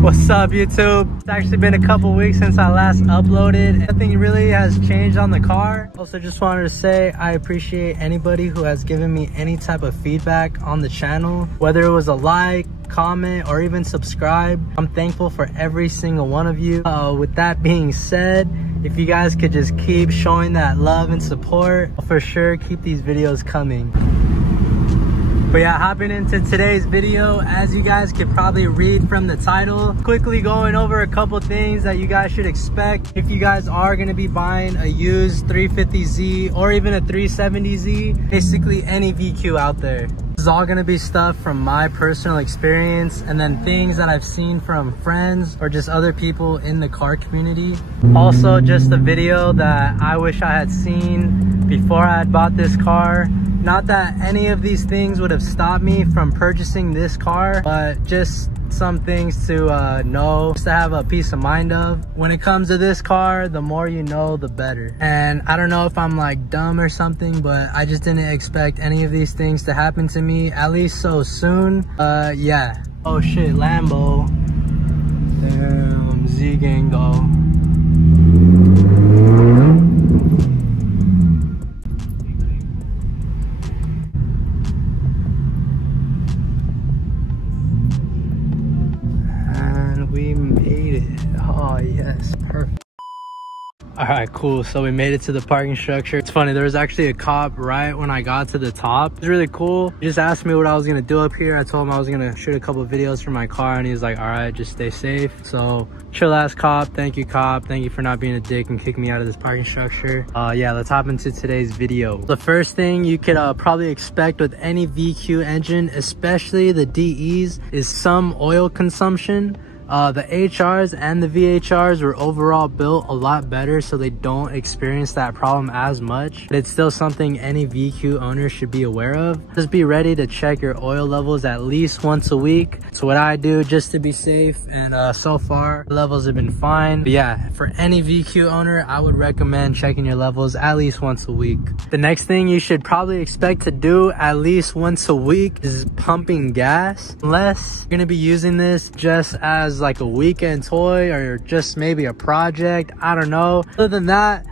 What's up, YouTube? It's actually been a couple weeks since I last uploaded. Nothing really has changed on the car. Also, just wanted to say I appreciate anybody who has given me any type of feedback on the channel, whether it was a like, comment, or even subscribe. I'm thankful for every single one of you. With that being said, if you guys could just keep showing that love and support, I'll for sure keep these videos coming. But yeah, hopping into today's video, as you guys could probably read from the title, quickly going over a couple things that you guys should expect if you guys are going to be buying a used 350Z or even a 370Z, basically any VQ out there. This is all going to be stuff from my personal experience and then things that I've seen from friends or just other people in the car community. Also, just a video that I wish I had seen before I had bought this car. Not that any of these things would have stopped me from purchasing this car, but just some things to know, just to have a peace of mind of. When it comes to this car, the more you know, the better. And I don't know if I'm like dumb or something, but I just didn't expect any of these things to happen to me, at least so soon. Yeah. Oh shit, Lambo. Damn, Z-Gang though. We made it. Oh yes, perfect. All right, cool. So we made it to the parking structure. It's funny, there was actually a cop right when I got to the top. It's really cool. He just asked me what I was gonna do up here. I told him I was gonna shoot a couple of videos from my car, and he was like, all right, just stay safe. So chill ass cop. Thank you, cop. Thank you for not being a dick and kicking me out of this parking structure. Yeah, let's hop into today's video. The first thing you could probably expect with any VQ engine, especially the DEs, is some oil consumption. The HRs and the VHRs were overall built a lot better, so they don't experience that problem as much, but it's still something any VQ owner should be aware of. Just be ready to check your oil levels at least once a week. So what I do just to be safe, and so far levels have been fine. But yeah, for any VQ owner, I would recommend checking your levels at least once a week. The next thing you should probably expect to do at least once a week is pumping gas, unless you're gonna be using this just as like a weekend toy or just maybe a project. I don't know. Other than that,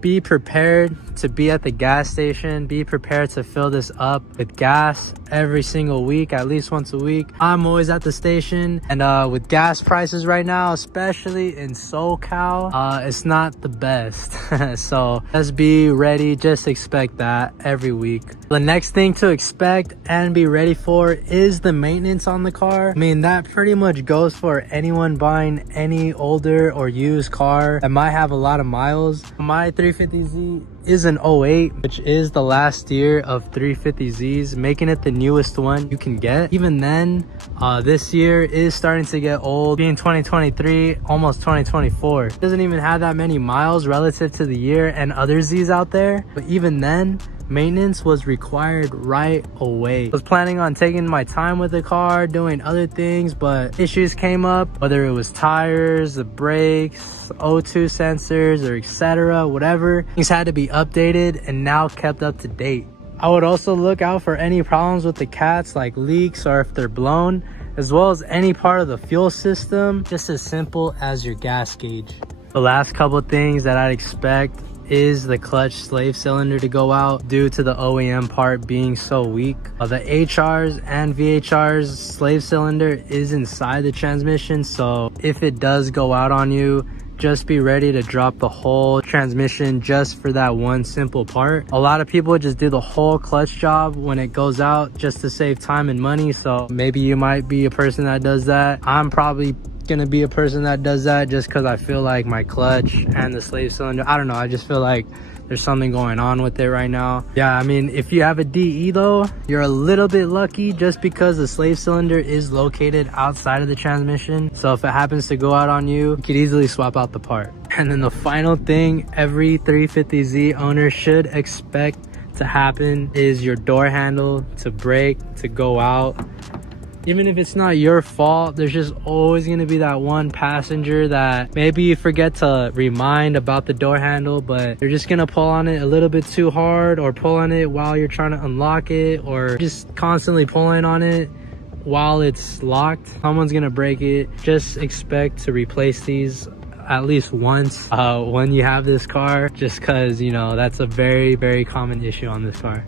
be prepared to be at the gas station. Be prepared to fill this up with gas every single week, at least once a week. I'm always at the station, and with gas prices right now, especially in SoCal, it's not the best. So just be ready. Just expect that every week. The next thing to expect and be ready for is the maintenance on the car. I mean, that pretty much goes for anyone buying any older or used car that might have a lot of miles. My 350Z is an 08, which is the last year of 350Zs, making it the newest one you can get. Even then, this year is starting to get old, being 2023, almost 2024. It doesn't even have that many miles relative to the year and other Zs out there, but even then, maintenance was required right away. I was planning on taking my time with the car, doing other things, but issues came up, whether it was tires, the brakes, O2 sensors, or etc. Whatever. Things had to be updated and now kept up to date. I would also look out for any problems with the cats, like leaks or if they're blown, as well as any part of the fuel system, just as simple as your gas gauge. The last couple things that I'd expect is the clutch slave cylinder to go out due to the OEM part being so weak. The HRs and VHRs slave cylinder is inside the transmission, so if it does go out on you, just be ready to drop the whole transmission just for that one simple part. A lot of people just do the whole clutch job when it goes out just to save time and money, so maybe you might be a person that does that. I'm probably gonna be a person that does that just because I feel like my clutch and the slave cylinder, I don't know, I just feel like there's something going on with it right now. Yeah, I mean, if you have a DE though, you're a little bit lucky just because the slave cylinder is located outside of the transmission. So if it happens to go out on you, you could easily swap out the part. And then the final thing every 350Z owner should expect to happen is your door handle to break, to go out. Even if it's not your fault, there's just always going to be that one passenger that maybe you forget to remind about the door handle, but they're just going to pull on it a little bit too hard, or pull on it while you're trying to unlock it, or just constantly pulling on it while it's locked. Someone's going to break it. Just expect to replace these at least once when you have this car, just because, you know, that's a very, very common issue on this car.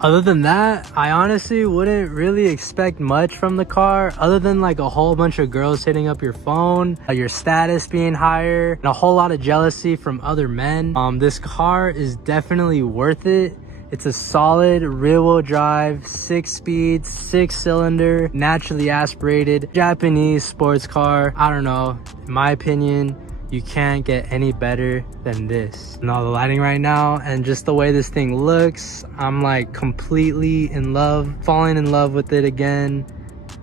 Other than that, I honestly wouldn't really expect much from the car, other than like a whole bunch of girls hitting up your phone, your status being higher, and a whole lot of jealousy from other men. This car is definitely worth it. It's a solid rear-wheel drive, 6-speed, 6-cylinder, naturally aspirated Japanese sports car. I don't know, in my opinion, you can't get any better than this. And all the lighting right now and just the way this thing looks, I'm like completely in love, falling in love with it again.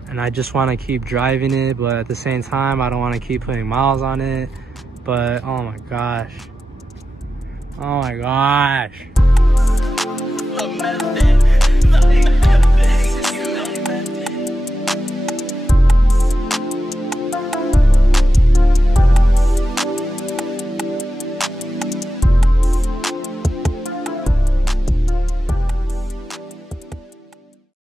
And I just want to keep driving it, but at the same time, I don't want to keep putting miles on it. But oh my gosh. Oh my gosh.